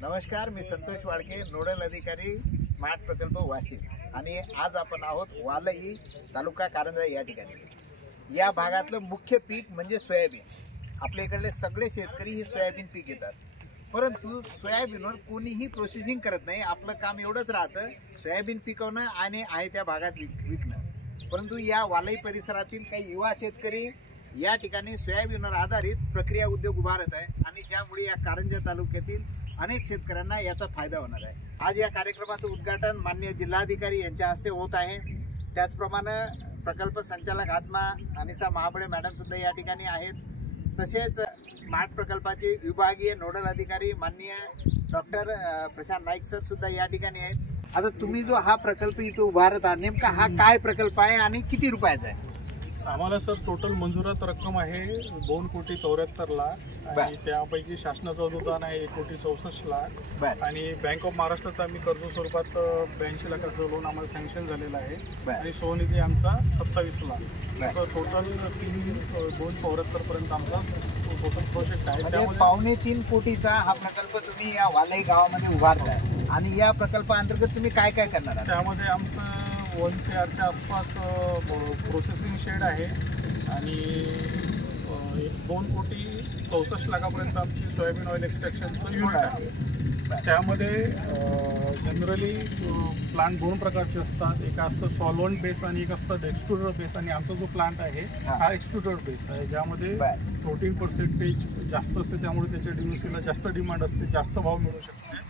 नमस्कार, मी संतोष वाळके, नोडल अधिकारी स्मार्ट प्रकल्प वाशिम आणि आज आपण आहोत वालई तालुका कारंजा या ठिकाणी। या भागातलं मुख्य पीक म्हणजे सोयाबीन। आपल्या इकडले सगळे शेतकरी ही सोयाबीन पीक घेतात, परंतु सोयाबीनवर कोणीही प्रोसेसिंग करत नाही। आपलं काम एवढंच राहतं सोयाबीन पिकवणं आणि आहे त्या भागात विकणं। परंतु या वालई परिसरातील काही युवा शेतकरी या ठिकाणी सोयाबीनवर आधारित प्रक्रिया उद्योग उभारत आहे आणि ज्यामुळे या कारंजा तालुक्यातील अनेक शेतकऱ्यांना याचा फायदा होणार आहे। आज या कार्यक्रमाचं उद्घाटन माननीय जिल्हाधिकारी यांच्या हस्ते होत आहे। त्याचप्रमाणे प्रकल्प संचालक आत्मा अनिसा महाबळे मॅडम सुद्धा या ठिकाणी आहेत। तसेच स्मार्ट प्रकल्पाचे विभागीय नोडल अधिकारी माननीय डॉक्टर प्रशांत नाईक सर सुद्धा या ठिकाणी आहेत। आता तुम्ही जो हा प्रकल्प इथे उभारत आहात, नेमका हा काय प्रकल्प आहे आणि किती रुपयाचा आहे? आम्हाला सर टोटल मंजुरात रक्कम आहे 2,74,00,000 लाख आणि त्यापैकी शासनाचं अनुदान आहे 1,64,00,000 लाख आणि बँक ऑफ महाराष्ट्राचं आम्ही कर्ज स्वरूपात 82 लाखाचं लोन आम्हाला सँक्शन झालेलं आहे आणि स्वनिधी आमचा 27 लाख असं टोटल 2,74,00,000 पर्यंत आमचा टोटल प्रोजेक्ट आहे। त्यामुळे 3.25 कोटीचा हा प्रकल्प तुम्ही या वालई गावामध्ये उभारताय आणि या प्रकल्पाअंतर्गत तुम्ही काय काय करणार आहात? त्यामध्ये आमचं 1 आसपास प्रोसेसिंग शेड आहे आणि 2,64,00,000 आमची सोयाबीन ऑइल एक्सट्रॅक्शनचं युनिट आहे। त्यामध्ये जनरली प्लांट 2 प्रकारचे असतात, एक असतं सॉल्वंट बेस आणि एक असतं एक्सट्रुडर बेस। आणि आमचा जो प्लांट आहे हा एक्सट्रुडर बेस आहे, ज्यामध्ये प्रोटीन पर्सेंटेज जास्त असते, त्यामुळे त्याच्या DOCला जास्त डिमांड असते, जास्त भाव मिळू शकते।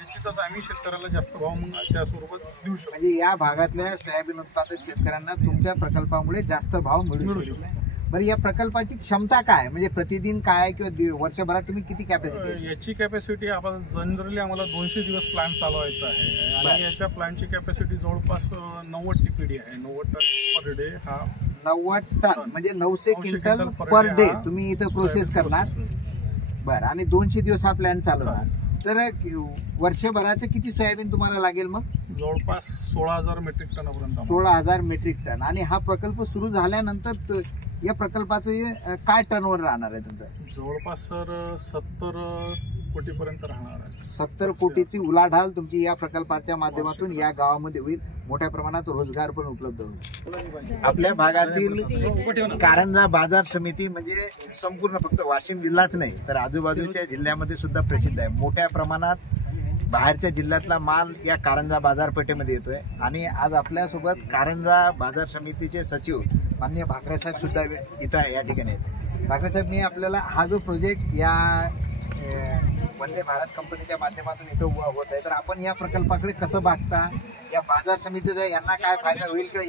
निश्चितच आम्ही शेतकऱ्याला जास्त भाव त्या स्वरूपात देऊ शकतो। म्हणजे या भागातल्या सोयाबीन उत्पादक शेतकऱ्यांना तुमच्या प्रकल्पामुळे जास्त भाव मिळू शकतो। बरं, या प्रकल्पाची क्षमता काय, म्हणजे प्रतिदिन काय किंवा वर्षभरात तुम्ही किती कॅपॅसिटी? याची कॅपॅसिटी आपण जनरली आम्हाला 200 दिवस प्लांट चालवायचा आहे आणि याच्या प्लांटची कॅपॅसिटी जवळपास 90 TPD आहे, 90 टन पर डे। हा 90 टन म्हणजे 900 क्विंटल पर डे तुम्ही इथं प्रोसेस करणार। बरं, आणि 200 दिवस हा प्लांट चालवणार, तर वर्षभराचं किती सोयाबीन तुम्हाला लागेल? मग जवळपास 16,000 मेट्रिक टनापर्यंत। 16,000 metric ton. आणि हा प्रकल्प सुरू झाल्यानंतर या प्रकल्पाचं काय टर्नओव्हर राहणार आहे तुमचं? जवळपास सर 70 कोटीपर्यंत राहणार आहे। 70 कोटीची उलाढाल तुमची या प्रकल्पाच्या माध्यमातून या गावामध्ये होईल। मोठ्या प्रमाणात रोजगार पण उपलब्ध होईल। आपल्या भागातील कारंजा बाजार समिती म्हणजे संपूर्ण फक्त वाशिम जिल्हाच नाही तर आजूबाजूच्या जिल्ह्यामध्ये सुद्धा प्रसिद्ध आहे। मोठ्या प्रमाणात बाहेरच्या जिल्ह्यातला माल या कारंजा बाजारपेठेमध्ये येतोय आणि आज आपल्यासोबत कारंजा बाजार समितीचे सचिव माननीय भाकरे साहेब सुद्धा इथं या ठिकाणी आहेत। भाकरे साहेब, मी आपल्याला हा जो प्रोजेक्ट या वंदे भारत कंपनीच्या माध्यमातून इथं होत आहे, तर आपण या प्रकल्पाकडे कसं बघता? या बाजार समितीचा यांना काय फायदा होईल किंवा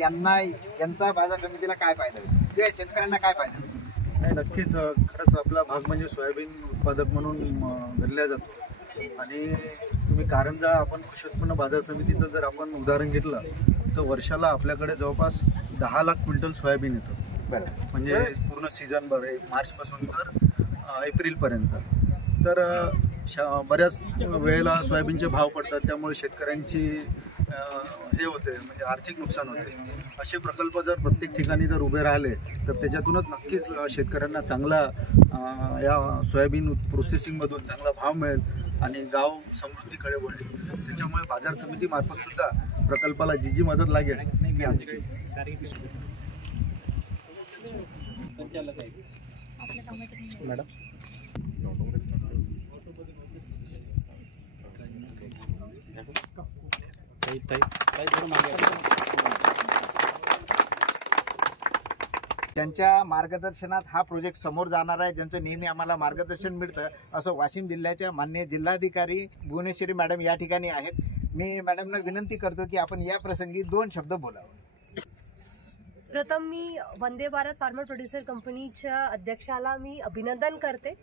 यांचा बाजार समितीला काय फायदा होईल किंवा शेतकऱ्यांना काय फायदा होईल? नाही, नक्कीच खरंच आपला भाग म्हणजे सोयाबीन उत्पादक म्हणून गणला जातो आणि तुम्ही कारंजा आपण कृषी उत्पन्न बाजार समितीचं जर आपण उदाहरण घेतलं तर वर्षाला आपल्याकडे जवळपास 10 लाख क्विंटल सोयाबीन येतं। बरं, म्हणजे पूर्ण सीझनभर मार्चपासून तर एप्रिलपर्यंत। तर बऱ्याच वेळेला सोयाबीनचे भाव पडतात, त्यामुळे शेतकऱ्यांची हे होते म्हणजे आर्थिक नुकसान होते। असे प्रकल्प जर प्रत्येक ठिकाणी जर उभे राहिले तर त्याच्यातूनच नक्कीच शेतकऱ्यांना चांगला या सोयाबीन प्रोसेसिंगमधून चांगला भाव मिळेल आणि गाव समृद्धीकडे वळेल। त्याच्यामुळे बाजार समितीमार्फत सुद्धा प्रकल्पाला जी मदत लागेल मी आमची मॅडम ज्यांच्या मार्गदर्शनात हा प्रोजेक्ट समोर जाणार आहे, ज्यांचं नेहमी आम्हाला मार्गदर्शन मिळतं असं वाशिम जिल्ह्याच्या माननीय जिल्हाधिकारी भुवनेश्वरी मॅडम या ठिकाणी आहेत। मी मॅडमला विनंती करतो की आपण या प्रसंगी 2 शब्द बोलावं। प्रथम मी वंदे भारत फार्मर प्रोड्युसर कंपनीच्या अध्यक्षाला मी अभिनंदन करते।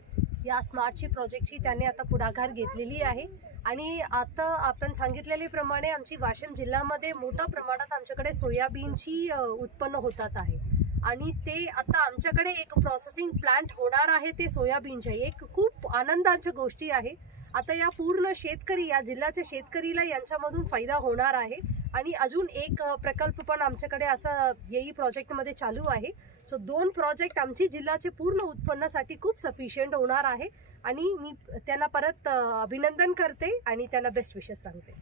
या स्मार्टची प्रोजेक्टची त्यांनी आता पुढाकार घेतलेली आहे आणि आता आपण सांगितलेल्याप्रमाणे आमची वाशिम जिल्ह्यामध्ये मोठ्या प्रमाणात आमच्याकडे सोयाबीनची उत्पन्न होतात आहे आणि ते आता आमच्याकडे एक प्रोसेसिंग प्लांट होणार आहे ते सोयाबीनचे। एक खूप आनंदाची गोष्टी आहे। आता या पूर्ण शेतकरी या जिल्ह्याच्या शेतकरीला यांच्यामधून फायदा होणार आहे आणि अजून एक प्रकल्प पण आमच्याकडे असा येई प्रोजेक्टमध्ये चालू आहे सो 2 प्रोजेक्ट आमची जिल्ह्याचे पूर्ण उत्पन्नासाठी खूप सफिशियंट होणार आहे आणि मी त्यांना परत अभिनंदन करते आणि त्यांना बेस्ट विशेस सांगते.